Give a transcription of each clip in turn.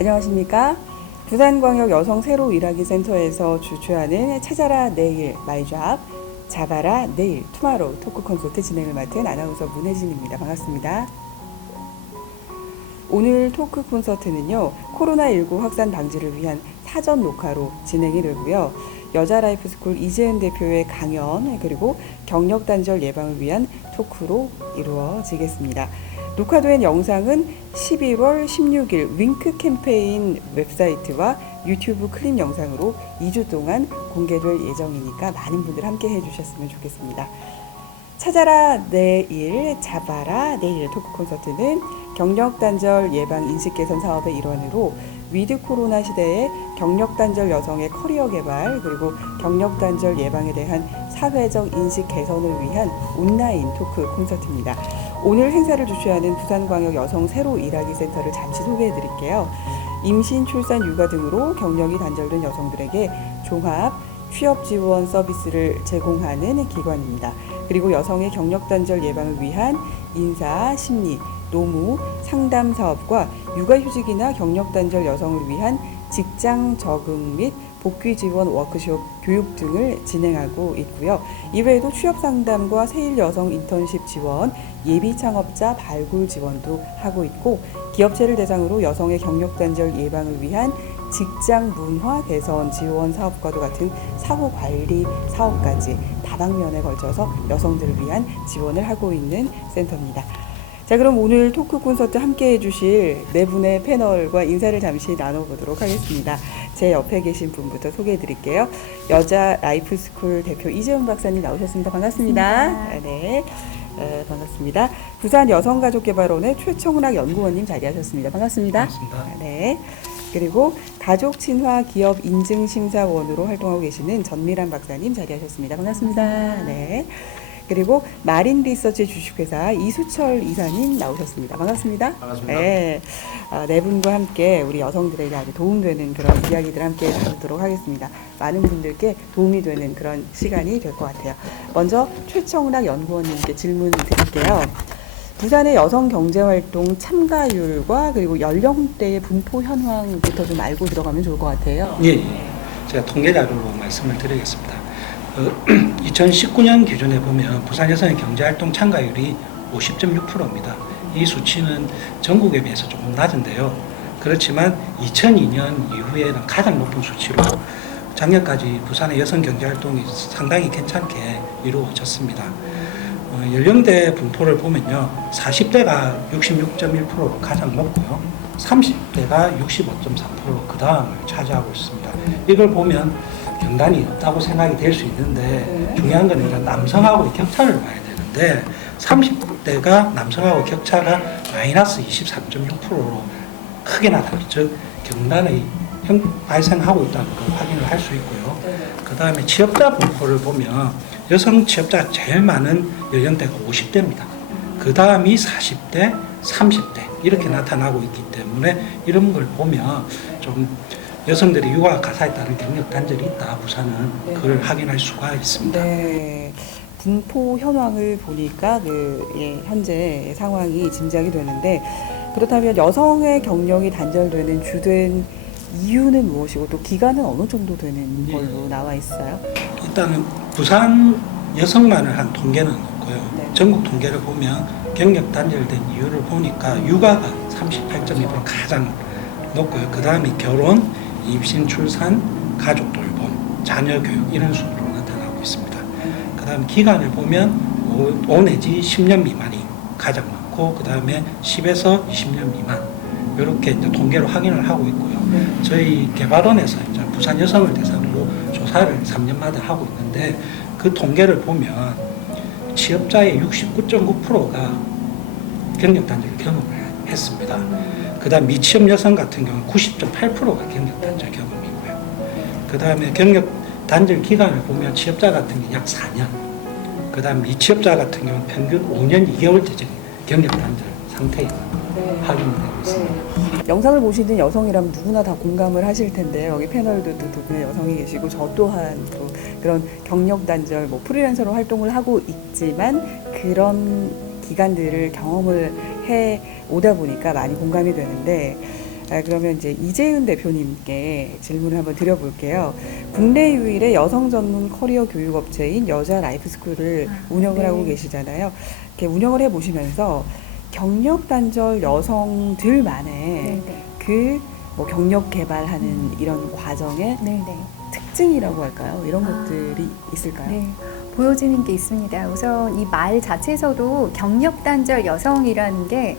안녕하십니까? 부산광역 여성 새로 일하기 센터에서 주최하는 찾아라 내일 마이잡 잡아라 내일 투마로우 토크 콘서트 진행을 맡은 아나운서 문혜진입니다. 반갑습니다. 오늘 토크 콘서트는요, 코로나19 확산 방지를 위한 사전 녹화로 진행이 되고요. 여자 라이프스쿨 이재은 대표의 강연, 그리고 경력 단절 예방을 위한 토크로 이루어지겠습니다. 녹화된 영상은 11월 16일 윙크 캠페인 웹사이트와 유튜브 클립 영상으로 2주 동안 공개될 예정이니까 많은 분들 함께 해주셨으면 좋겠습니다. 찾아라 내일 잡아라 내일 토크 콘서트는 경력 단절 예방 인식 개선 사업의 일환으로 위드 코로나 시대의 경력 단절 여성의 커리어 개발 그리고 경력 단절 예방에 대한 사회적 인식 개선을 위한 온라인 토크 콘서트입니다. 오늘 행사를 주최하는 부산광역 여성 새로 일하기 센터를 잠시 소개해 드릴게요. 임신, 출산, 육아 등으로 경력이 단절된 여성들에게 종합 취업 지원 서비스를 제공하는 기관입니다. 그리고 여성의 경력 단절 예방을 위한 인사, 심리, 노무, 상담 사업과 육아휴직이나 경력 단절 여성을 위한 직장 적응 및 복귀 지원 워크숍 교육 등을 진행하고 있고요. 이외에도 취업 상담과 세일 여성 인턴십 지원, 예비 창업자 발굴 지원도 하고 있고, 기업체를 대상으로 여성의 경력 단절 예방을 위한 직장 문화 개선 지원 사업과도 같은 사후 관리 사업까지 다방면에 걸쳐서 여성들을 위한 지원을 하고 있는 센터입니다. 자, 그럼 오늘 토크 콘서트 함께 해주실 네 분의 패널과 인사를 잠시 나눠보도록 하겠습니다. 제 옆에 계신 분부터 소개해 드릴게요. 여자 라이프스쿨 대표 이재은 박사님 나오셨습니다. 반갑습니다. 네. 반갑습니다. 부산 여성가족개발원의 최청락 연구원님 자리하셨습니다. 반갑습니다. 반갑습니다. 네. 그리고 가족친화 기업 인증심사원으로 활동하고 계시는 전미란 박사님 자리하셨습니다. 반갑습니다. 네. 그리고 마린 리서치 주식회사 이수철 이사님 나오셨습니다. 반갑습니다. 반갑습니다. 네. 네 분과 함께 우리 여성들에게 아주 도움되는 그런 이야기들 함께 나누도록 하겠습니다. 많은 분들께 도움이 되는 그런 시간이 될 것 같아요. 먼저 최청락 연구원님께 질문 드릴게요. 부산의 여성 경제활동 참가율과 그리고 연령대의 분포 현황부터 좀 알고 들어가면 좋을 것 같아요. 예. 제가 통계 자료로 말씀을 드리겠습니다. 2019년 기준에 보면 부산 여성의 경제활동 참가율이 50.6%입니다. 이 수치는 전국에 비해서 조금 낮은데요. 그렇지만 2002년 이후에는 가장 높은 수치로 작년까지 부산의 여성 경제활동이 상당히 괜찮게 이루어졌습니다. 연령대 분포를 보면요, 40대가 66.1%로 가장 높고요, 30대가 65.4% 그 다음을 차지하고 있습니다. 이걸 보면 경단이 없다고 생각이 될 수 있는데, 중요한 건 일단 남성하고의 격차를 봐야 되는데, 30대가 남성하고 격차가 마이너스 23.6%로 크게 나타나죠. 즉 경단의 발생하고 있다는 걸 확인을 할 수 있고요. 그 다음에 취업자 분포를 보면 여성 취업자가 제일 많은 연령대가 50대입니다. 그 다음이 40대, 30대 이렇게 나타나고 있기 때문에 이런 걸 보면 좀 여성들이 육아 가사에 따른 경력 단절이 있다, 부산은 그걸 확인할 수가 있습니다. 네. 분포 현황을 보니까 현재 상황이 짐작이 되는데, 그렇다면 여성의 경력이 단절되는 주된 이유는 무엇이고 또 기간은 어느 정도 되는 걸로 나와 있어요? 일단은 부산 여성만을 한 통계는 없고요. 네. 전국 통계를 보면 경력 단절된 이유를 보니까 육아가 38.2% 가장 높고요. 그 다음이 결혼, 임신, 출산, 가족 돌봄, 자녀 교육 이런 순으로 나타나고 있습니다. 그 다음 기간을 보면 5 내지 10년 미만이 가장 많고, 그 다음에 10에서 20년 미만 이렇게 이제 통계로 확인을 하고 있고요. 저희 개발원에서 이제 부산 여성을 대상으로 조사를 3년마다 하고 있는데, 그 통계를 보면 취업자의 69.9%가 경력 단절을 경험을 했습니다. 그 다음 미취업 여성 같은 경우는 90.8%가 경력 단절 경험이고요. 그 다음에 경력 단절 기간을 보면 취업자 같은 경우는 약 4년, 그 다음 미취업자 같은 경우는 평균 5년 2개월 대전 경력 단절 상태에 확인이 되고 있습니다. 영상을 보시는 여성이라면 누구나 다 공감을 하실 텐데, 여기 패널도 두 분의 여성이 계시고 저 또한 또 그런 경력 단절 프리랜서로 활동을 하고 있지만 그런 기간들을 경험을 해 오다 보니까 많이 공감이 되는데, 그러면 이제 이재은 대표님께 질문을 한번 드려볼게요. 국내 유일의 여성 전문 커리어 교육 업체인 여자 라이프스쿨을 운영을 네. 하고 계시잖아요. 이렇게 운영을 해보시면서 경력 단절 여성들만의 네네. 뭐 경력 개발하는 이런 과정의 네네. 특징이라고 할까요? 이런 아. 것들이 있을까요? 네. 보여지는 게 있습니다. 우선 이 말 자체에서도 경력 단절 여성이라는 게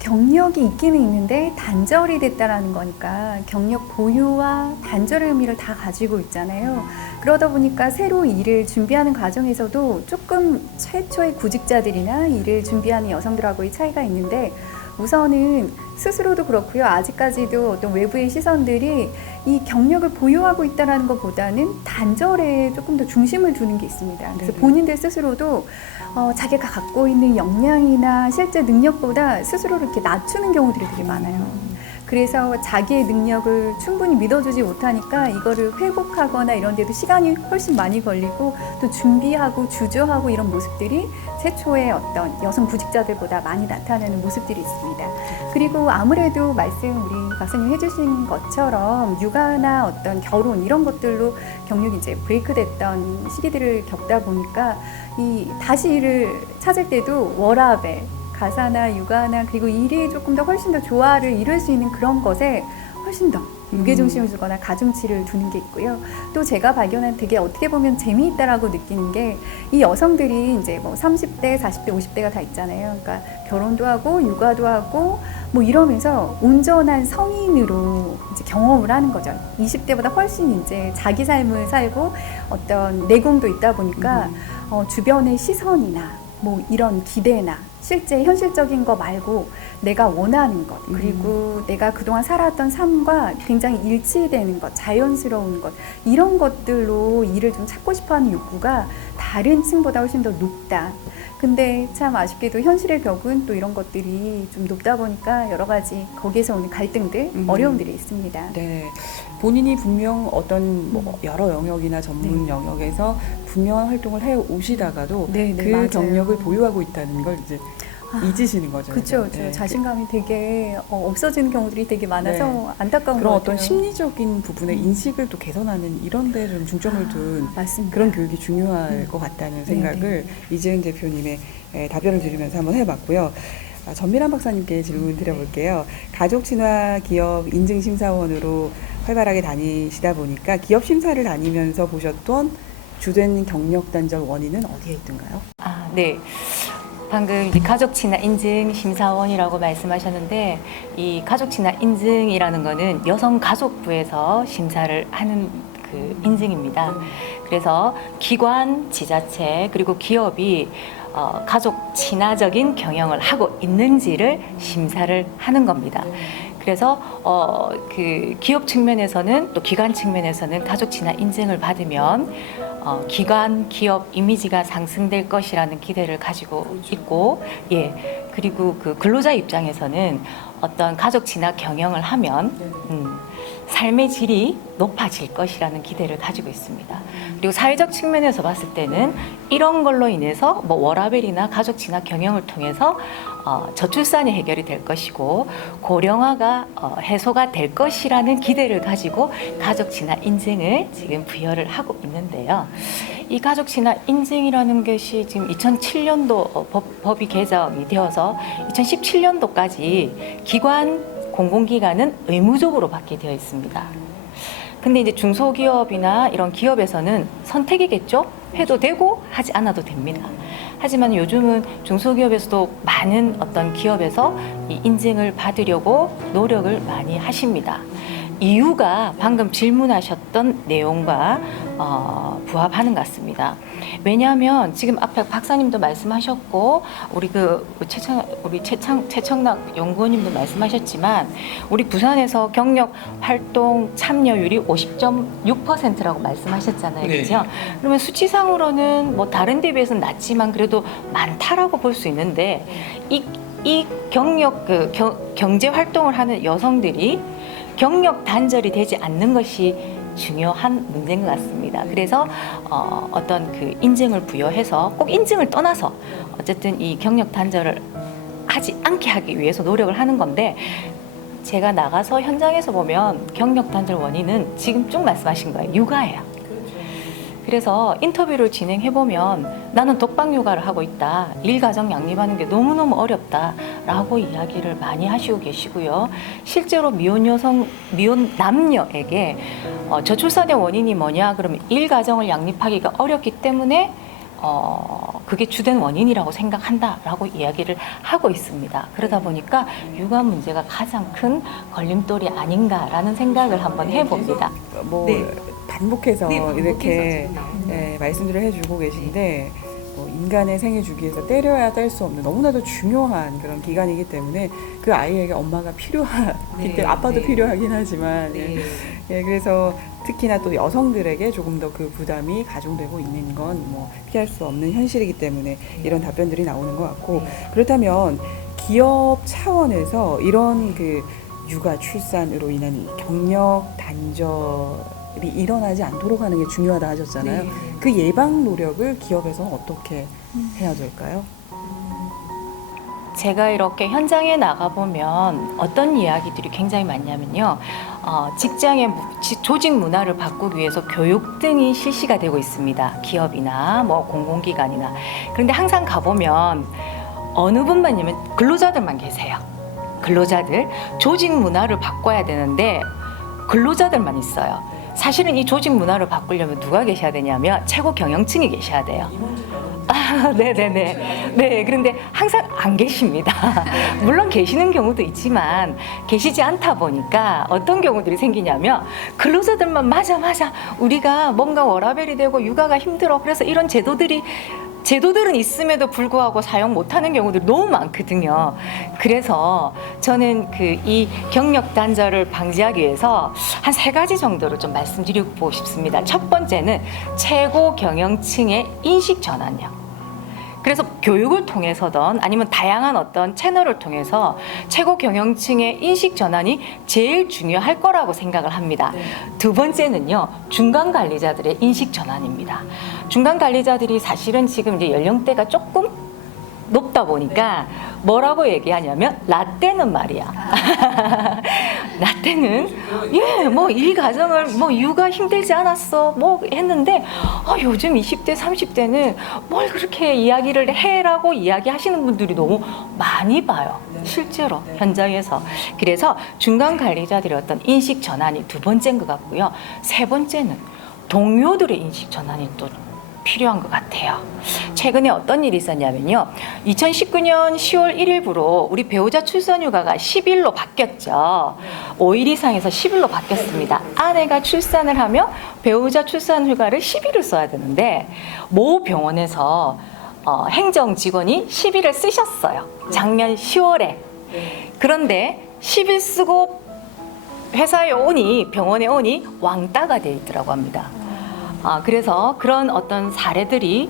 경력이 있기는 있는데 단절이 됐다라는 거니까 경력 보유와 단절의 의미를 다 가지고 있잖아요. 그러다 보니까 새로 일을 준비하는 과정에서도 조금 최초의 구직자들이나 일을 준비하는 여성들하고의 차이가 있는데 우선은 스스로도 그렇고요. 아직까지도 어떤 외부의 시선들이 이 경력을 보유하고 있다는 것보다는 단절에 조금 더 중심을 두는 게 있습니다. 그래서 네네. 본인들 스스로도 자기가 갖고 있는 역량이나 실제 능력보다 스스로를 이렇게 낮추는 경우들이 되게 많아요. 그래서 자기의 능력을 충분히 믿어주지 못하니까 이거를 회복하거나 이런 데도 시간이 훨씬 많이 걸리고 또 준비하고 주저하고 이런 모습들이 최초의 어떤 여성 구직자들보다 많이 나타나는 모습들이 있습니다. 그리고 아무래도 말씀 우리 박사님 해주신 것처럼 육아나 어떤 결혼 이런 것들로 경력이 이제 브레이크 됐던 시기들을 겪다 보니까 이 다시 일을 찾을 때도 워라밸 가사나 육아나 그리고 일이 조금 더 훨씬 더 조화를 이룰 수 있는 그런 것에 훨씬 더 무게중심을 주거나 가중치를 두는 게 있고요. 또 제가 발견한 되게 어떻게 보면 재미있다라고 느끼는 게 이 여성들이 이제 뭐 30대, 40대, 50대가 다 있잖아요. 그러니까 결혼도 하고 육아도 하고 뭐 이러면서 온전한 성인으로 이제 경험을 하는 거죠. 20대보다 훨씬 이제 자기 삶을 살고 어떤 내공도 있다 보니까 주변의 시선이나 뭐 이런 기대나 실제 현실적인 거 말고 내가 원하는 것 그리고 내가 그동안 살아왔던 삶과 굉장히 일치되는 것 자연스러운 것 이런 것들로 일을 좀 찾고 싶어하는 욕구가 다른 층보다 훨씬 더 높다. 근데 참 아쉽게도 현실의 벽은 또 이런 것들이 좀 높다 보니까 여러 가지 거기에서 오는 갈등들 어려움들이 있습니다. 네, 본인이 분명 어떤 뭐 여러 영역이나 전문 영역에서 분명한 활동을 해 오시다가도 네, 그 맞아요. 경력을 보유하고 있다는 걸 이제 잊으시는 거죠. 그렇죠. 네. 자신감이 되게 없어지는 경우들이 되게 많아서 안타까운 그런 것 어떤 같아요. 심리적인 부분의 인식을 또 개선하는 이런 데 좀 중점을 둔 맞습니다. 그런 교육이 중요할 것 같다는 생각을 이재은 대표님의 답변을 들으면서 한번 해봤고요. 전미란 박사님께 질문 드려볼게요. 가족 친화 기업 인증 심사원으로 활발하게 다니시다 보니까 기업 심사를 다니면서 보셨던 주된 경력 단절 원인은 어디에 있던가요? 네. 방금 이제 가족 친화 인증 심사원이라고 말씀하셨는데 이 가족 친화 인증이라는 거는 여성가족부에서 심사를 하는 그 인증입니다. 그래서 기관, 지자체 그리고 기업이 가족 친화적인 경영을 하고 있는지를 심사를 하는 겁니다. 그래서 그 기업 측면에서는 또 기관 측면에서는 가족 친화 인증을 받으면 기관, 기업 이미지가 상승될 것이라는 기대를 가지고 있고, 그리고 그 근로자 입장에서는 어떤 가족 친화 경영을 하면 삶의 질이 높아질 것이라는 기대를 가지고 있습니다. 그리고 사회적 측면에서 봤을 때는 이런 걸로 인해서 뭐 워라밸이나 가족 친화 경영을 통해서 저출산이 해결이 될 것이고 고령화가 해소가 될 것이라는 기대를 가지고 가족 친화 인증을 지금 부여를 하고 있는데요. 이 가족 친화 인증이라는 것이 지금 2007년도 법이 개정이 되어서 2017년도까지 기관 공공기관은 의무적으로 받게 되어 있습니다. 근데 이제 중소기업이나 이런 기업에서는 선택이겠죠? 해도 되고 하지 않아도 됩니다. 하지만 요즘은 중소기업에서도 많은 어떤 기업에서 이 인증을 받으려고 노력을 많이 하십니다. 이유가 방금 질문하셨던 내용과 부합하는 것 같습니다. 왜냐하면 지금 앞에 박사님도 말씀하셨고 우리 최청락 연구원님도 말씀하셨지만 우리 부산에서 경력 활동 참여율이 50.6%라고 말씀하셨잖아요, 네. 그렇죠? 그러면 수치상으로는 뭐 다른 데 비해서는 낮지만 그래도 많다라고 볼 수 있는데 이 경력 경제 활동을 하는 여성들이 경력 단절이 되지 않는 것이 중요한 문제인 것 같습니다. 그래서 어떤 그 인증을 부여해서 꼭 인증을 떠나서 어쨌든 이 경력 단절을 하지 않게 하기 위해서 노력을 하는 건데 제가 나가서 현장에서 보면 경력 단절 원인은 지금 쭉 말씀하신 거예요. 육아예요. 그래서 인터뷰를 진행해보면 나는 독박 육아를 하고 있다. 일가정 양립하는 게 너무너무 어렵다라고 이야기를 많이 하시고 계시고요. 실제로 미혼 남녀에게 저출산의 원인이 뭐냐? 그러면 일가정을 양립하기가 어렵기 때문에 그게 주된 원인이라고 생각한다라고 이야기를 하고 있습니다. 그러다 보니까 육아 문제가 가장 큰 걸림돌이 아닌가라는 생각을 한번 해봅니다. 뭐 네. 반복해서 반복해서 이렇게 지금 나오는 말씀들을 해주고 계신데 인간의 생애 주기에서 때려야 뗄 수 없는 너무나도 중요한 그런 기간이기 때문에 그 아이에게 엄마가 필요하기 때문에 아빠도 필요하긴 하지만 그래서 특히나 또 여성들에게 조금 더 그 부담이 가중되고 있는 건 뭐 피할 수 없는 현실이기 때문에 이런 답변들이 나오는 것 같고 그렇다면 기업 차원에서 이런 그 육아 출산으로 인한 이 경력 단절이 일어나지 않도록 하는 게 중요하다 하셨잖아요. 그 예방 노력을 기업에서는 어떻게 해야 될까요? 제가 이렇게 현장에 나가보면 어떤 이야기들이 굉장히 많냐면요. 직장의 조직 문화를 바꾸기 위해서 교육 등이 실시가 되고 있습니다. 기업이나 뭐 공공기관이나. 그런데 항상 가보면 어느 분만 있냐면 근로자들만 계세요. 근로자들. 조직 문화를 바꿔야 되는데 근로자들만 있어요. 사실은 이 조직 문화를 바꾸려면 누가 계셔야 되냐면 최고 경영층이 계셔야 돼요. 네네네. 네, 그런데 항상 안 계십니다. 물론 계시는 경우도 있지만 계시지 않다 보니까 어떤 경우들이 생기냐면 근로자들만 맞아 우리가 뭔가 워라밸이 되고 육아가 힘들어. 그래서 이런 제도들은 있음에도 불구하고 사용 못하는 경우들이 너무 많거든요. 그래서 저는 이 경력 단절을 방지하기 위해서 한 3가지 정도를 좀 말씀드리고 싶습니다. 첫 번째는 최고 경영층의 인식 전환이요. 그래서 교육을 통해서든 아니면 다양한 어떤 채널을 통해서 최고 경영층의 인식 전환이 제일 중요할 거라고 생각을 합니다. 두 번째는요, 중간 관리자들의 인식 전환입니다. 중간 관리자들이 사실은 지금 이제 연령대가 조금 높다 보니까 뭐라고 얘기하냐면 라떼는 말이야. 라떼는 뭐 일 가정을 뭐 육아 힘들지 않았어 뭐 했는데 요즘 20대 30대는 뭘 그렇게 이야기를 해라고 이야기하시는 분들이 너무 많이 봐요. 실제로 현장에서. 그래서 중간 관리자들의 어떤 인식 전환이 두 번째인 것 같고요. 세 번째는 동료들의 인식 전환이 또 필요한 것 같아요. 최근에 어떤 일이 있었냐면요. 2019년 10월 1일부로 우리 배우자 출산휴가가 10일로 바뀌었죠. 5일 이상에서 10일로 바뀌었습니다. 아내가 출산을 하며 배우자 출산휴가를 10일을 써야 되는데 모 병원에서 행정 직원이 10일을 쓰셨어요. 작년 10월에. 그런데 10일 쓰고 회사에 오니 병원에 오니 왕따가 돼 있더라고 합니다. 그래서 그런 어떤 사례들이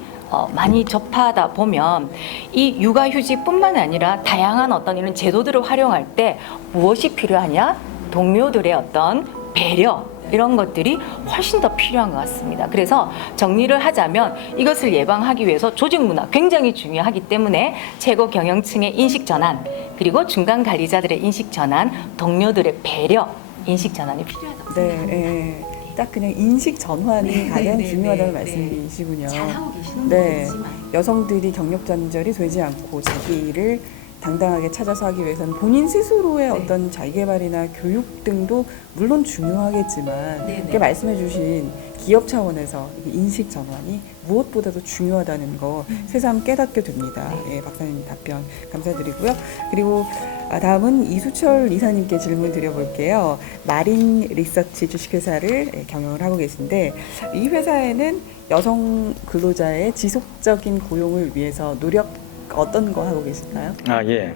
많이 접하다 보면 이 육아휴직뿐만 아니라 다양한 어떤 이런 제도들을 활용할 때 무엇이 필요하냐? 동료들의 어떤 배려 이런 것들이 훨씬 더 필요한 것 같습니다. 그래서 정리를 하자면 이것을 예방하기 위해서 조직 문화 굉장히 중요하기 때문에 최고 경영층의 인식 전환 그리고 중간 관리자들의 인식 전환, 동료들의 배려, 인식 전환이 필요하다고 생각합니다. 딱 그냥 인식 전환이 가장 중요하다는 말씀이시군요. 잘하고 계시는 네. 분이지만 여성들이 경력 단절이 되지 않고 자기 일을 당당하게 찾아서 하기 위해서는 본인 스스로의 어떤 자기개발이나 교육 등도 물론 중요하겠지만 이렇게 말씀해 주신 기업 차원에서 인식 전환이 무엇보다도 중요하다는 거 새삼 깨닫게 됩니다. 박사님 답변 감사드리고요. 그리고 다음은 이수철 이사님께 질문 드려볼게요. 마린 리서치 주식회사를 경영을 하고 계신데 이 회사에는 여성 근로자의 지속적인 고용을 위해서 노력 어떤 거 하고 계실까요? 예.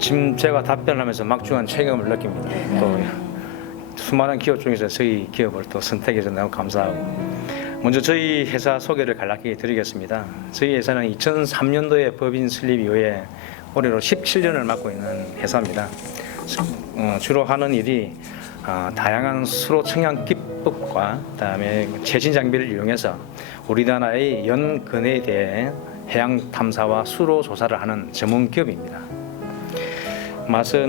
지금 제가 답변하면서 막중한 책임을 느낍니다. 또 수많은 기업 중에서 저희 기업을 또 선택해서 너무 감사하고 먼저 저희 회사 소개를 간략히 드리겠습니다. 저희 회사는 2003년도에 법인 설립 이후에 올해로 17년을 맡고 있는 회사입니다. 주로 하는 일이 다양한 수로 청약 기법과 그다음에 최신 장비를 이용해서 우리나라의 연근해에 대해 해양 탐사와 수로 조사를 하는 전문 기업입니다.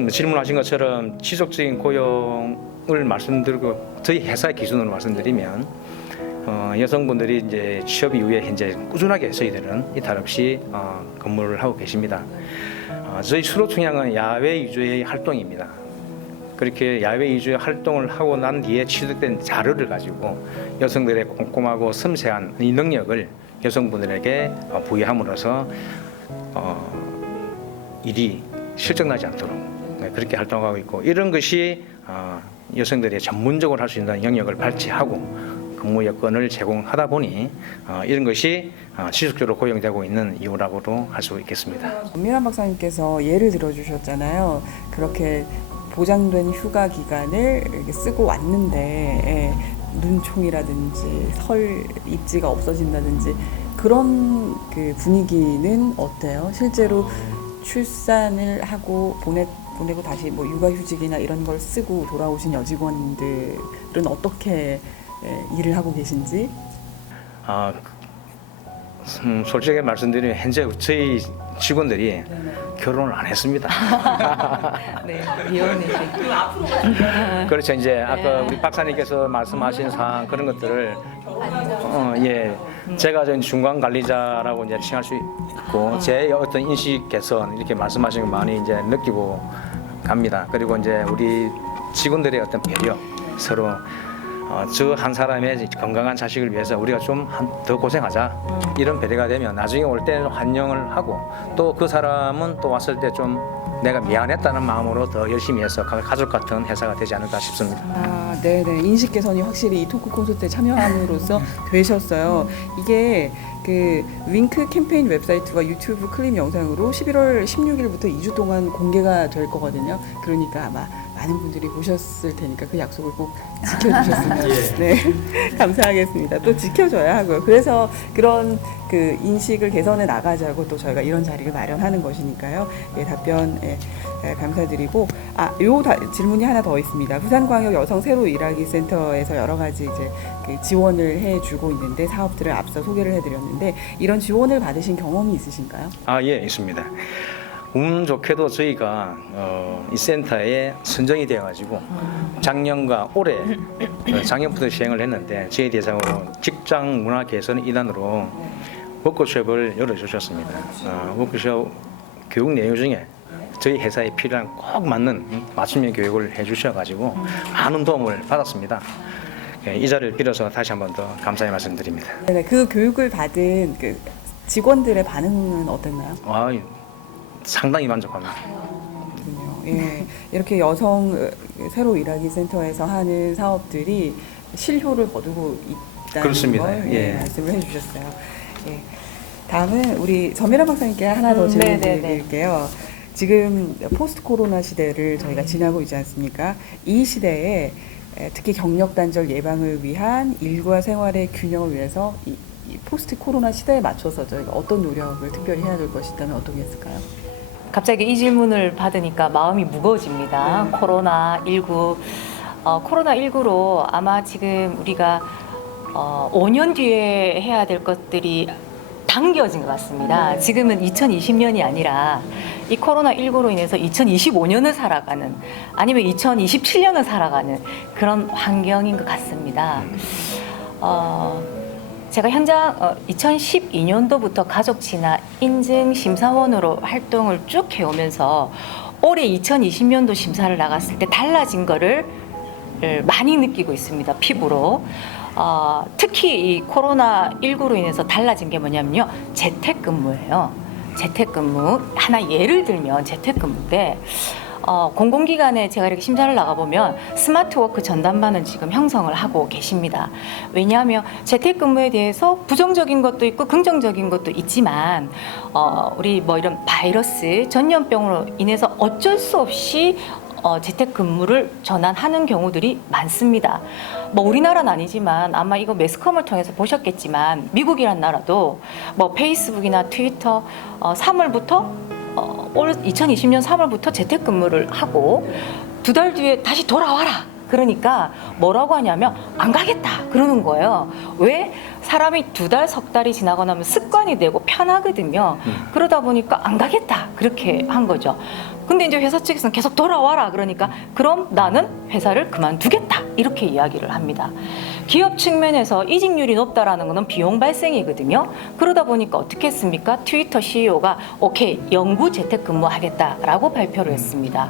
질문하신 것처럼 지속적인 고용을 말씀드리고 저희 회사 기준으로 말씀드리면 여성분들이 이제 취업 이후에 현재 꾸준하게 저희들은 이탈 없이 근무를 하고 계십니다. 저희 수로 청량은 야외 위주의 활동입니다. 그렇게 야외 위주의 활동을 하고 난 뒤에 취득된 자료를 가지고 여성들의 꼼꼼하고 섬세한 이 능력을 여성분들에게 부여함으로써 일이 실적나지 않도록 그렇게 활동하고 있고, 이런 것이 여성들이 전문적으로 할 수 있는 영역을 발치하고 근무 여건을 제공하다 보니 이런 것이 지속적으로 고용되고 있는 이유라고도 할 수 있겠습니다. 전미란 박사님께서 예를 들어주셨잖아요. 그렇게 보장된 휴가 기간을 이렇게 쓰고 왔는데 눈총이라든지 설 입지가 없어진다든지 그런 그 분위기는 어때요? 실제로 출산을 하고 보내고 다시 뭐 육아휴직이나 이런 걸 쓰고 돌아오신 여직원들은 어떻게 일을 하고 계신지? 솔직하게 말씀드리면 현재 저희 직원들이 결혼을 안 했습니다. 네, 이혼이시. 그렇죠. 이제 아까 우리 박사님께서 말씀하신 사항 그런 것들을 제가 좀 중간 관리자라고 이제 칭할 수 있고 제 어떤 인식 개선 이렇게 말씀하신 거 많이 이제 느끼고 갑니다. 그리고 이제 우리 직원들의 어떤 배려 서로 저 한 사람의 건강한 자식을 위해서 우리가 좀 더 고생하자 이런 배려가 되면 나중에 올 때는 환영을 하고 또 그 사람은 또 왔을 때 좀 내가 미안했다는 마음으로 더 열심히 해서 가족 같은 회사가 되지 않을까 싶습니다. 네네. 인식 개선이 확실히 이 토크 콘서트에 참여함으로써 되셨어요. 이게 그 윙크 캠페인 웹사이트와 유튜브 클립 영상으로 11월 16일부터 2주 동안 공개가 될 거거든요. 그러니까 아마 많은 분들이 보셨을 테니까 그 약속을 꼭 지켜주셨으면 네 감사하겠습니다. 또 지켜줘야 하고요. 그래서 그런 그 인식을 개선해 나가자고 또 저희가 이런 자리를 마련하는 것이니까요. 답변 감사드리고 질문이 하나 더 있습니다. 부산광역 여성 새로 일하기 센터에서 여러 가지 이제 그 지원을 해주고 있는데 사업들을 앞서 소개를 해드렸는데 이런 지원을 받으신 경험이 있으신가요? 예, 있습니다. 운 좋게도 저희가 이 센터에 선정이 되어가지고 작년과 올해 작년부터 시행을 했는데 저희 대상으로 직장 문화 개선 1단으로 워크숍을 열어주셨습니다. 워크숍 교육 내용 중에 저희 회사에 필요한 꼭 맞는 맞춤형 교육을 해주셔가지고 많은 도움을 받았습니다. 이 자리를 빌어서 다시 한 번 더 감사의 말씀드립니다. 네, 그 교육을 받은 그 직원들의 반응은 어땠나요? 상당히 만족합니다. 예, 이렇게 여성 새로 일하기 센터에서 하는 사업들이 실효를 거두고 있다는 그렇습니다. 걸 예. 말씀을 해주셨어요. 예. 다음은 우리 전미란 박사님께 하나 더 질문 드릴게요. 지금 포스트 코로나 시대를 저희가 지나고 있지 않습니까? 이 시대에 특히 경력 단절 예방을 위한 일과 생활의 균형을 위해서 이 포스트 코로나 시대에 맞춰서 저희가 어떤 노력을 특별히 해야 될 것이 있다면 어떤 게 있을까요? 갑자기 이 질문을 받으니까 마음이 무거워집니다. 코로나19. 코로나19로 아마 지금 우리가 5년 뒤에 해야 될 것들이 당겨진 것 같습니다. 지금은 2020년이 아니라 이 코로나19로 인해서 2025년을 살아가는 아니면 2027년을 살아가는 그런 환경인 것 같습니다. 제가 현장 2012년도부터 가족 친화 인증 심사원으로 활동을 쭉 해오면서 올해 2020년도 심사를 나갔을 때 달라진 거를 많이 느끼고 있습니다. 피부로. 특히 이 코로나19로 인해서 달라진 게 뭐냐면요. 재택근무예요. 재택근무. 하나 예를 들면 재택근무인데 공공기관에 제가 이렇게 심사를 나가보면 스마트워크 전담반을 지금 형성을 하고 계십니다. 왜냐하면 재택근무에 대해서 부정적인 것도 있고 긍정적인 것도 있지만 우리 뭐 이런 바이러스 전염병으로 인해서 어쩔 수 없이 재택근무를 전환하는 경우들이 많습니다. 뭐 우리나라는 아니지만 아마 이거 매스컴을 통해서 보셨겠지만 미국이란 나라도 뭐 페이스북이나 트위터 3월부터 올 2020년 3월부터 재택근무를 하고 2달 뒤에 다시 돌아와라. 그러니까 뭐라고 하냐면 안 가겠다 그러는 거예요. 왜? 사람이 2달, 석 달이 지나고 나면 습관이 되고 편하거든요. 그러다 보니까 안 가겠다 그렇게 한 거죠. 근데 이제 회사 측에서는 계속 돌아와라 그러니까 그럼 나는 회사를 그만두겠다 이렇게 이야기를 합니다. 기업 측면에서 이직률이 높다라는 것은 비용 발생이거든요. 그러다 보니까 어떻게 했습니까? 트위터 CEO가 오케이 영구 재택근무하겠다라고 발표를 했습니다.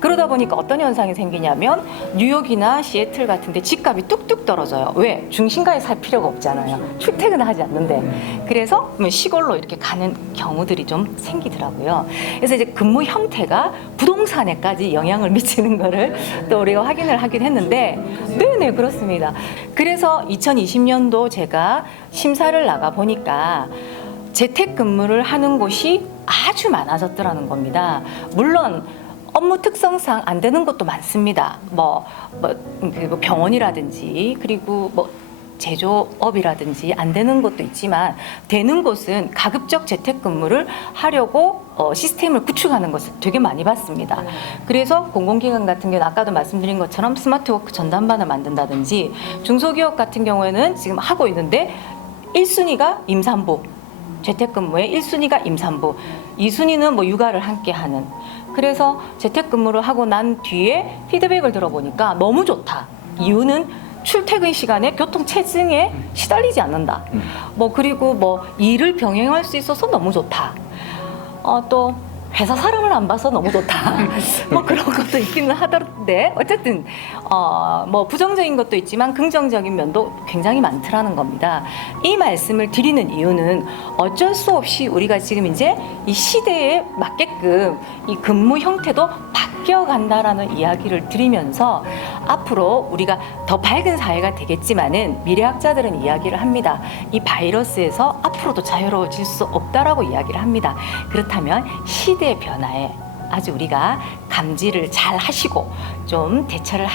그러다 보니까 어떤 현상이 생기냐면 뉴욕이나 시애틀 같은 데 집값이 뚝뚝 떨어져요. 왜? 중심가에 살 필요가 없잖아요. 출퇴근을 하지 않는데. 그래서 시골로 이렇게 가는 경우들이 좀 생기더라고요. 그래서 이제 근무 형태가 부동산에까지 영향을 미치는 거를 또 우리가 확인을 하긴 했는데 네네 그렇습니다. 그래서 2020년도 제가 심사를 나가 보니까 재택근무를 하는 곳이 아주 많아졌더라는 겁니다. 물론 업무 특성상 안 되는 것도 많습니다. 그 병원이라든지 그리고 제조업이라든지 안 되는 것도 있지만 되는 곳은 가급적 재택근무를 하려고 시스템을 구축하는 것을 되게 많이 봤습니다. 그래서 공공기관 같은 경우는 아까도 말씀드린 것처럼 스마트워크 전담반을 만든다든지 중소기업 같은 경우에는 지금 하고 있는데 1순위가 임산부, 재택근무의 1순위가 임산부, 2순위는 육아를 함께 하는. 그래서 재택근무를 하고 난 뒤에 피드백을 들어보니까 너무 좋다. 이유는 출퇴근 시간에 교통 체증에 시달리지 않는다. 그리고 일을 병행할 수 있어서 너무 좋다. 또 회사 사람을 안 봐서 너무 좋다. 그런 것도 있기는 하던데 어쨌든 부정적인 것도 있지만 긍정적인 면도 굉장히 많더라는 겁니다. 이 말씀을 드리는 이유는 어쩔 수 없이 우리가 지금 이제 이 시대에 맞게끔 이 근무 형태도 바뀌어간다라는 이야기를 드리면서 앞으로 우리가 더 밝은 사회가 되겠지만은 미래학자들은 이야기를 합니다. 이 바이러스에서 앞으로도 자유로워질 수 없다라고 이야기를 합니다. 그렇다면 시대의 변화에 아주 우리가 감지를 잘 하시고 좀 대처를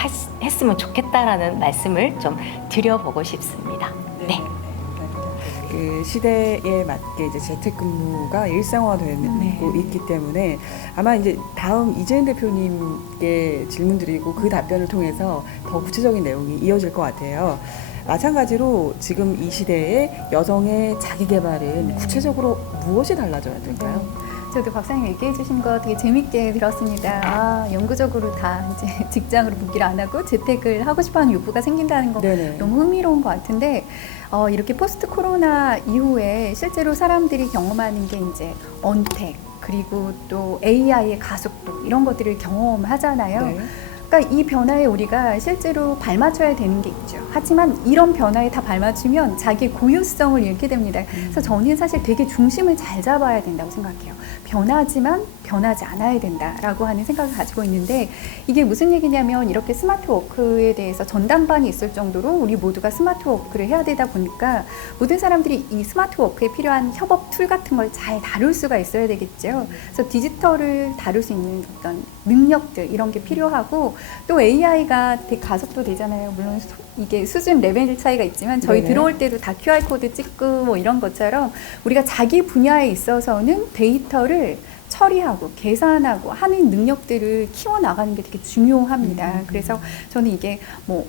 했으면 좋겠다라는 말씀을 좀 드려보고 싶습니다. 네. 그 시대에 맞게 이제 재택근무가 일상화되고 있기 때문에 아마 이제 다음 이재은 대표님께 질문드리고 그 답변을 통해서 더 구체적인 내용이 이어질 것 같아요. 마찬가지로 지금 이 시대에 여성의 자기개발은 구체적으로 무엇이 달라져야 될까요? 저도 박사님 얘기해 주신 거 되게 재밌게 들었습니다. 영구적으로 다 이제 직장으로 복귀를 안 하고 재택을 하고 싶어하는 욕구가 생긴다는 거 네네. 너무 흥미로운 것 같은데 이렇게 포스트 코로나 이후에 실제로 사람들이 경험하는 게 이제 언택 그리고 또 AI의 가속도 이런 것들을 경험하잖아요. 네. 그러니까 이 변화에 우리가 실제로 발맞춰야 되는 게 있죠. 하지만 이런 변화에 다 발맞추면 자기 고유성을 잃게 됩니다. 그래서 저는 사실 되게 중심을 잘 잡아야 된다고 생각해요. 변하지만 변하지 않아야 된다라고 하는 생각을 가지고 있는데 이게 무슨 얘기냐면 이렇게 스마트 워크에 대해서 전담반이 있을 정도로 우리 모두가 스마트 워크를 해야 되다 보니까 모든 사람들이 이 스마트 워크에 필요한 협업 툴 같은 걸 잘 다룰 수가 있어야 되겠죠. 그래서 디지털을 다룰 수 있는 어떤 능력들 이런 게 필요하고 또 AI가 되게 가속도 되잖아요. 물론 이게 수준 레벨 차이가 있지만 저희 네네. 들어올 때도 다 QR코드 찍고 이런 것처럼 우리가 자기 분야에 있어서는 데이터를 처리하고 계산하고 하는 능력들을 키워나가는 게 되게 중요합니다. 그래서 저는 이게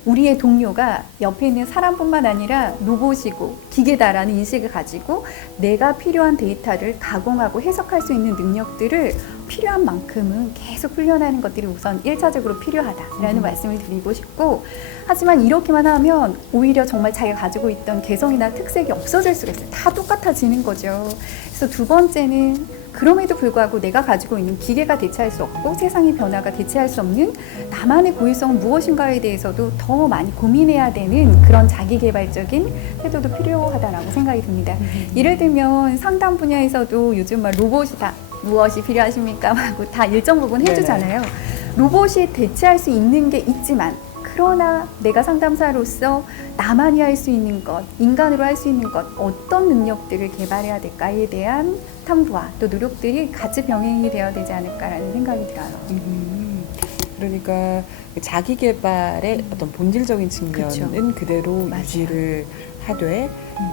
우리의 동료가 옆에 있는 사람뿐만 아니라 로봇이고 기계다라는 인식을 가지고 내가 필요한 데이터를 가공하고 해석할 수 있는 능력들을 필요한 만큼은 계속 훈련하는 것들이 우선 1차적으로 필요하다라는 말씀을 드리고 싶고 하지만 이렇게만 하면 오히려 정말 자기가 가지고 있던 개성이나 특색이 없어질 수가 있어요. 다 똑같아지는 거죠. 그래서 두 번째는 그럼에도 불구하고 내가 가지고 있는 기계가 대체할 수 없고 세상의 변화가 대체할 수 없는 나만의 고유성은 무엇인가에 대해서도 더 많이 고민해야 되는 그런 자기개발적인 태도도 필요하다라고 생각이 듭니다. 예를 들면 상담 분야에서도 요즘 로봇이다. 무엇이 필요하십니까? 하고 다 일정 부분 해주잖아요. 로봇이 대체할 수 있는 게 있지만 그러나 내가 상담사로서 나만이 할 수 있는 것, 인간으로 할 수 있는 것, 어떤 능력들을 개발해야 될까에 대한 탐구와 또 노력들이 같이 병행이 되어야 되지 않을까라는 생각이 들어요. 그러니까 자기 개발의 어떤 본질적인 측면은 그대로 맞아요. 유지를 하되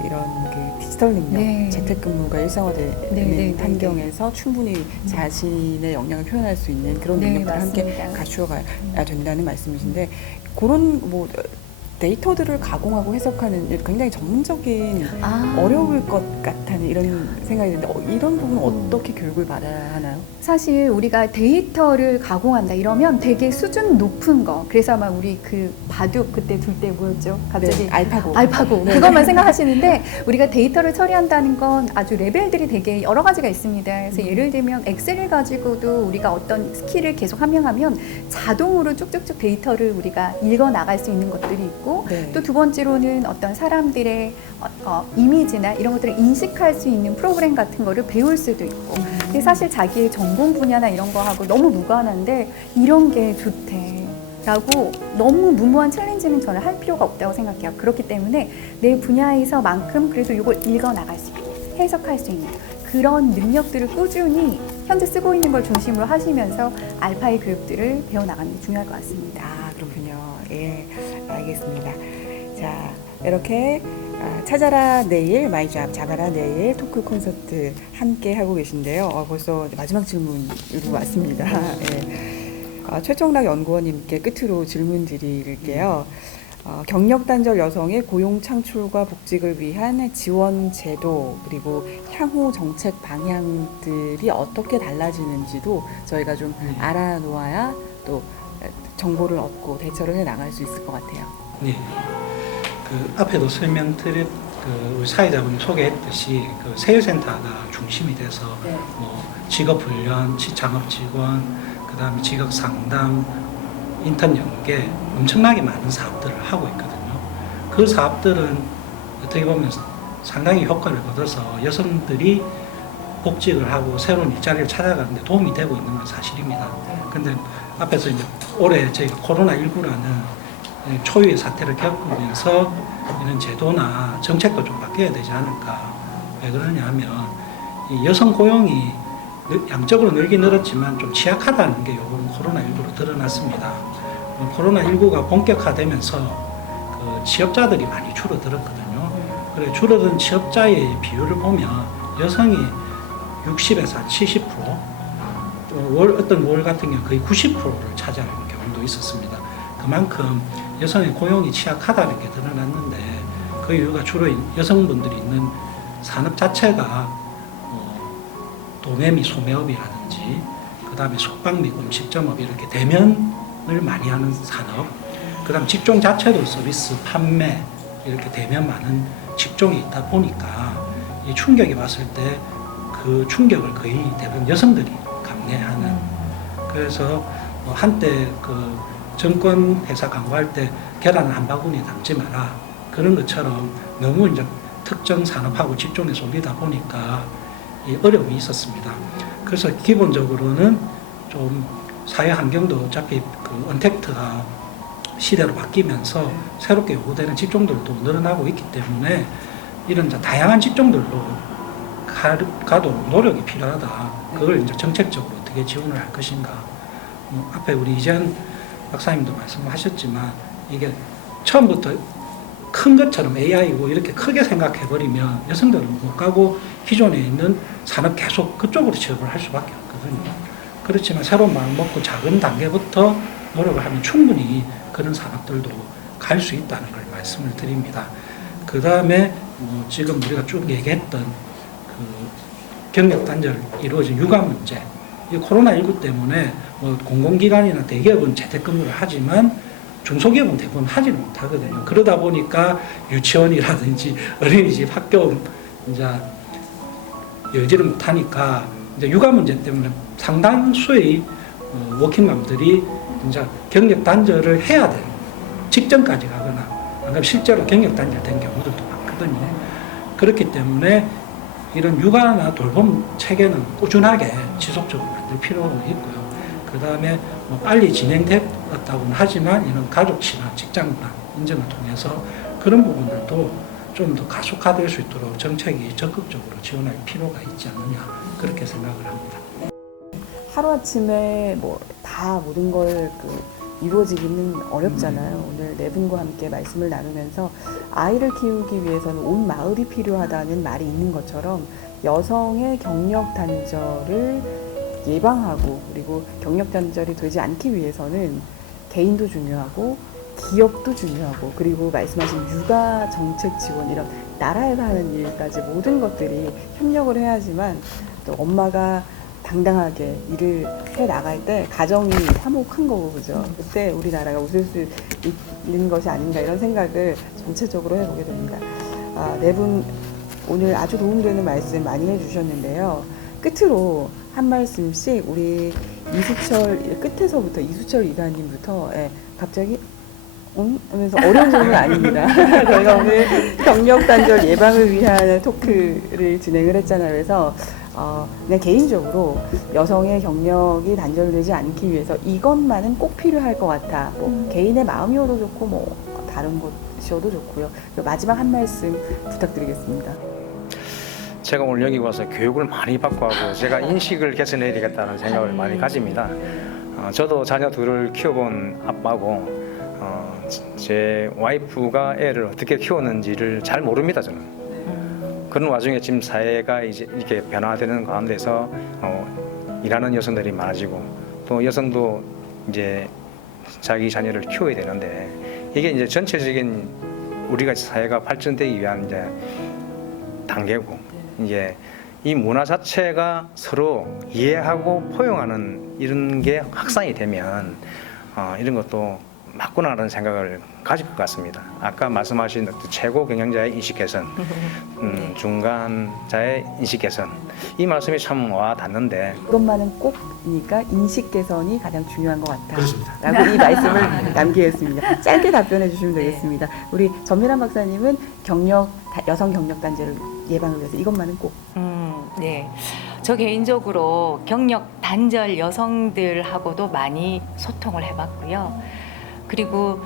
이런 그 디지털 능력, 네. 재택근무가 일상화되는 네. 환경에서 충분히 자신의 역량을 표현할 수 있는 그런 네, 능력들을 함께 맞습니다. 갖추어 가야 된다는 말씀이신데 그런 데이터들을 가공하고 해석하는 굉장히 전문적인 아. 어려울 것 같다는 이런 생각이 드는데 이런 부분은 어떻게 교육을 받아야 하나요? 사실 우리가 데이터를 가공한다 이러면 되게 수준 높은 거. 그래서 아마 우리 그 바둑 그때 둘 때 뭐였죠? 갑자기 네, 알파고. 알파고 네. 그것만 생각하시는데 우리가 데이터를 처리한다는 건 아주 레벨들이 되게 여러 가지가 있습니다. 그래서 예를 들면 엑셀을 가지고도 우리가 어떤 스킬을 계속 함양하면 자동으로 쭉쭉쭉 데이터를 우리가 읽어 나갈 수 있는 것들이 있고 네. 또 두 번째로는 어떤 사람들의 이미지나 이런 것들을 인식할 수 있는 프로그램 같은 거를 배울 수도 있고 근데 사실 자기의 전공 분야나 이런 거하고 너무 무관한데 이런 게 좋대 라고 너무 무모한 챌린지는 저는 할 필요가 없다고 생각해요. 그렇기 때문에 내 분야에서만큼 그래도 이걸 읽어 나갈 수 있는 해석할 수 있는 그런 능력들을 꾸준히 현재 쓰고 있는 걸 중심으로 하시면서 알파의 교육들을 배워나가는 게 중요할 것 같습니다. 아, 그렇군요. 예, 알겠습니다. 자, 이렇게 찾아라 내일, 마이잡, 잡아라 내일 토크 콘서트 함께 하고 계신데요. 벌써 마지막 질문으로 왔습니다. 예. 최정락 연구원님께 끝으로 질문 드릴게요. 경력 단절 여성의 고용 창출과 복직을 위한 지원 제도 그리고 향후 정책 방향들이 어떻게 달라지는지도 저희가 좀 알아놓아야 또 정보를 얻고 대처를 해 나갈 수 있을 것 같아요. 네. 그 앞에도 설명드렸 우리 사회자분이 소개했듯이 그 세일센터가 중심이 돼서 뭐 직업 훈련, 창업 지원, 그다음에 직업 상담, 인턴 연계 엄청나게 많은 사업들을 하고 있거든요. 그 사업들은 어떻게 보면 상당히 효과를 얻어서 여성들이 복직을 하고 새로운 일자리를 찾아가는데 도움이 되고 있는 건 사실입니다. 근데 앞에서 이제 올해 저희가 코로나19라는 초유의 사태를 겪으면서 이런 제도나 정책도 좀 바뀌어야 되지 않을까. 왜 그러냐 하면 이 여성 고용이 양적으로 늘긴 늘었지만 좀 취약하다는 게 요번 코로나19로 드러났습니다. 코로나19가 본격화되면서 그 취업자들이 많이 줄어들었거든요. 그래 줄어든 취업자의 비율을 보면 여성이 60에서 70%, 어떤 월 같은 경우 거의 90%를 차지하는 경우도 있었습니다. 그만큼 여성의 고용이 취약하다는 게 드러났는데 그 이유가 주로 여성분들이 있는 산업 자체가 도매미 소매업이라든지 그 다음에 숙박 및 음식점업 이렇게 대면을 많이 하는 산업 그 다음 직종 자체도 서비스, 판매 이렇게 대면 많은 직종이 있다 보니까 이 충격이 왔을 때 그 충격을 거의 대부분 여성들이 감내하는 그래서 한때 그 정권 회사 광고할 때 계란 한 바구니 담지 마라 그런 것처럼 너무 이제 특정 산업하고 직종에서 올리다 보니까 이 어려움이 있었습니다. 그래서 기본적으로는 좀 사회 환경도 어차피 그 언택트가 시대로 바뀌면서 새롭게 요구되는 직종들도 늘어나고 있기 때문에 이런 다양한 직종들로 가도록 노력이 필요하다. 그걸 이제 정책적으로 어떻게 지원을 할 것인가. 앞에 우리 이재현 박사님도 말씀하셨지만 이게 처음부터 큰 것처럼 AI고 이렇게 크게 생각해버리면 여성들은 못 가고 기존에 있는 산업 계속 그쪽으로 취업을 할 수밖에 없거든요. 그렇지만 새로운 마음 먹고 작은 단계부터 노력을 하면 충분히 그런 산업들도 갈 수 있다는 걸 말씀을 드립니다. 그 다음에 지금 우리가 쭉 얘기했던 그 경력 단절 이루어진 육아 문제, 이 코로나19 때문에 공공기관이나 대기업은 재택근무를 하지만 중소기업은 대부분 하지는 못하거든요. 그러다 보니까 유치원이라든지 어린이집, 학교 이제 열지를 못하니까 이제 육아 문제 때문에 상당수의 워킹맘들이 이제 경력 단절을 해야 되는 직전까지 가거나 아니면 실제로 경력 단절된 경우들도 많거든요. 그렇기 때문에 이런 육아나 돌봄 체계는 꾸준하게 지속적으로 만들 필요가 있고요. 그 다음에 빨리 진행됐다고는 하지만 이런 가족 친화, 직장 문화 인증을 통해서 그런 부분들도 좀 더 가속화될 수 있도록 정책이 적극적으로 지원할 필요가 있지 않느냐 그렇게 생각을 합니다. 하루아침에 다 모든 걸 이루어지기는 어렵잖아요. 오늘 네 분과 함께 말씀을 나누면서 아이를 키우기 위해서는 온 마을이 필요하다는 말이 있는 것처럼 여성의 경력 단절을 예방하고 그리고 경력 단절이 되지 않기 위해서는 개인도 중요하고 기업도 중요하고 그리고 말씀하신 육아 정책 지원 이런 나라에서 하는 일까지 모든 것들이 협력을 해야지만 또 엄마가 당당하게 일을 해 나갈 때 가정이 화목한 거고 그죠. 그때 우리나라가 웃을 수 있는 것이 아닌가 이런 생각을 전체적으로 해보게 됩니다. 네 분 오늘 아주 도움되는 말씀 많이 해주셨는데요. 끝으로 한 말씀씩 우리 이수철 끝에서부터 이수철 이사님부터 갑자기 하면서 어려운 질문 아닙니다. 저희가 오늘 경력 단절 예방을 위한 토크를 진행을 했잖아요. 그래서 그냥 개인적으로 여성의 경력이 단절되지 않기 위해서 이것만은 꼭 필요할 것 같아. 뭐 개인의 마음이어도 좋고 뭐 다른 것이어도 좋고요. 마지막 한 말씀 부탁드리겠습니다. 제가 오늘 여기 와서 교육을 많이 받고 하고 제가 인식을 개선해야 되겠다는 생각을 많이 가집니다. 저도 자녀 둘을 키워본 아빠고 제 와이프가 애를 어떻게 키웠는지를 잘 모릅니다. 저는 그런 와중에 지금 사회가 이제 이렇게 변화되는 가운데서 일하는 여성들이 많아지고 또 여성도 이제 자기 자녀를 키워야 되는데 이게 이제 전체적인 우리가 사회가 발전되기 위한 이제 단계고 이제 이 문화 자체가 서로 이해하고 포용하는 이런 게 확산이 되면 이런 것도 맞구나라는 생각을 가질 것 같습니다. 아까 말씀하신 최고 경영자의 인식 개선, 중간자의 인식 개선 이 말씀이 참 와 닿는데 이것만은 꼭이니까 인식 개선이 가장 중요한 것 같다. 그렇습니다. 라고 이 말씀을 남기겠습니다. 짧게 답변해 주시면 되겠습니다. 우리 전미란 박사님은 여성 경력 단절을 예방을 위해서 이것만은 꼭. 네. 저 개인적으로 경력 단절 여성들하고도 많이 소통을 해봤고요. 그리고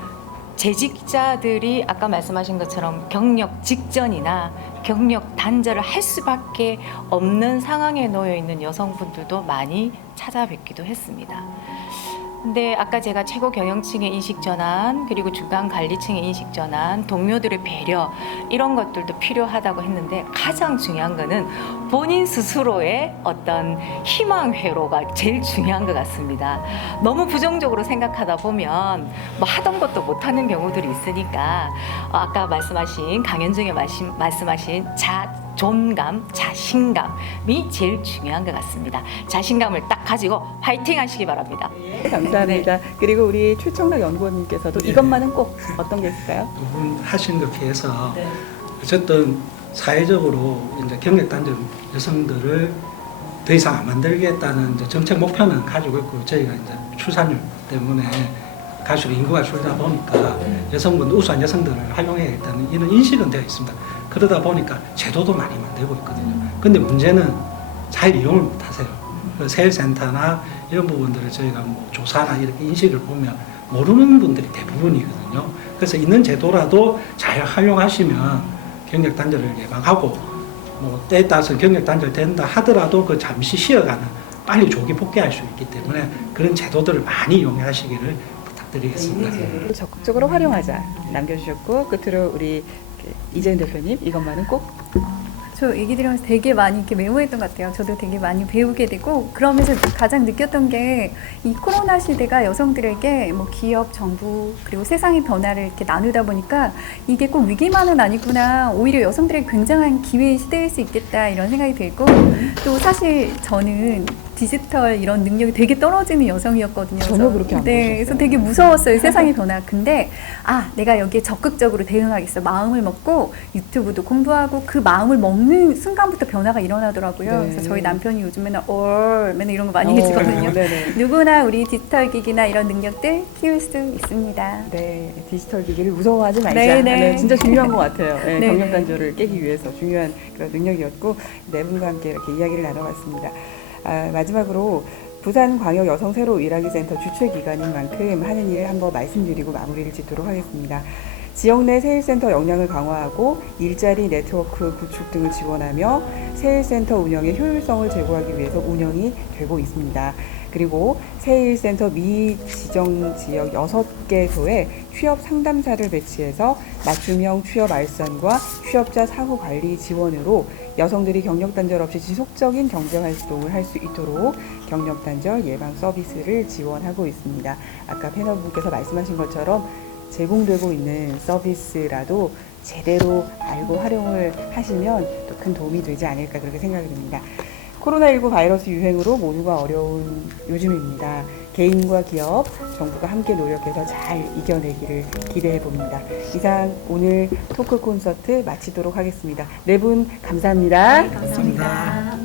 재직자들이 아까 말씀하신 것처럼 경력 직전이나 경력 단절을 할 수밖에 없는 상황에 놓여 있는 여성분들도 많이 찾아뵙기도 했습니다. 근데 아까 제가 최고 경영층의 인식 전환, 그리고 중간 관리층의 인식 전환, 동료들의 배려 이런 것들도 필요하다고 했는데 가장 중요한 거는 본인 스스로의 어떤 희망 회로가 제일 중요한 것 같습니다. 너무 부정적으로 생각하다 보면 뭐 하던 것도 못하는 경우들이 있으니까 아까 말씀하신 강연중에 말씀하신 존감, 자신감이 제일 중요한 것 같습니다. 자신감을 딱 가지고 파이팅 하시기 바랍니다. 감사합니다. 그리고 우리 최청락 연구원님께서도 이것만은 꼭 어떤 게 있을까요? 두 분 하신 것 비해서 어쨌든 사회적으로 이제 경력 단절 여성들을 더 이상 안 만들겠다는 이제 정책 목표는 가지고 있고 저희가 이제 출산율 때문에 갈수록 인구가 줄다 보니까 여성분 우수한 여성들을 활용해야겠다는 이런 인식은 되어 있습니다. 그러다 보니까 제도도 많이 만들고 있거든요. 근데 문제는 잘 이용을 못 하세요. 그 세일센터나 이런 부분들을 저희가 뭐 조사나 이렇게 인식을 보면 모르는 분들이 대부분이거든요. 그래서 있는 제도라도 잘 활용하시면 경력 단절을 예방하고 뭐 때에 따라서 경력 단절 된다 하더라도 그 잠시 쉬어가는 빨리 조기 복귀할 수 있기 때문에 그런 제도들을 많이 이용하시기를 부탁드리겠습니다. 적극적으로 활용하자 남겨주셨고 끝으로 우리 이재은 대표님 이것만은 꼭. 저 얘기 들으면서 되게 많이 이렇게 메모했던 것 같아요. 저도 되게 많이 배우게 되고 그러면서 가장 느꼈던 게 이 코로나 시대가 여성들에게 뭐 기업, 정부 그리고 세상의 변화를 이렇게 나누다 보니까 이게 꼭 위기만은 아니구나. 오히려 여성들에게 굉장한 기회의 시대일 수 있겠다 이런 생각이 들고 또 사실 저는 디지털 이런 능력이 되게 떨어지는 여성이었거든요. 전혀 그렇게 안 보셨어요? 그래서 되게 무서웠어요. 세상의 변화. 근데 내가 여기에 적극적으로 대응하겠어. 마음을 먹고 유튜브도 공부하고 그 마음을 먹는 순간부터 변화가 일어나더라고요. 네. 그래서 저희 남편이 요즘에는 맨날 이런 거 많이 해주거든요. 네네. 누구나 우리 디지털 기기나 이런 능력들 키울 수 있습니다. 네, 디지털 기기를 무서워하지 말자. 네, 네. 네, 진짜 중요한 것 같아요. 네, 네, 경력 네. 단절을 깨기 위해서 중요한 그런 능력이었고 네 분과 함께 이렇게 이야기를 나눠봤습니다. 마지막으로 부산광역 여성 새로 일하기 센터 주최 기관인 만큼 하는 일을 한번 말씀드리고 마무리를 짓도록 하겠습니다. 지역 내 세일센터 역량을 강화하고 일자리 네트워크 구축 등을 지원하며 세일센터 운영의 효율성을 제고하기 위해서 운영이 되고 있습니다. 그리고 세일센터 미지정 지역 6개소에 취업 상담사를 배치해서 맞춤형 취업 알선과 취업자 사후 관리 지원으로 여성들이 경력 단절 없이 지속적인 경제 활동을 할 수 있도록 경력 단절 예방 서비스를 지원하고 있습니다. 아까 패널분께서 말씀하신 것처럼 제공되고 있는 서비스라도 제대로 알고 활용을 하시면 또 큰 도움이 되지 않을까 그렇게 생각이 듭니다. 코로나19 바이러스 유행으로 모두가 어려운 요즘입니다. 개인과 기업, 정부가 함께 노력해서 잘 이겨내기를 기대해 봅니다. 이상 오늘 토크 콘서트 마치도록 하겠습니다. 네 분 감사합니다. 감사합니다.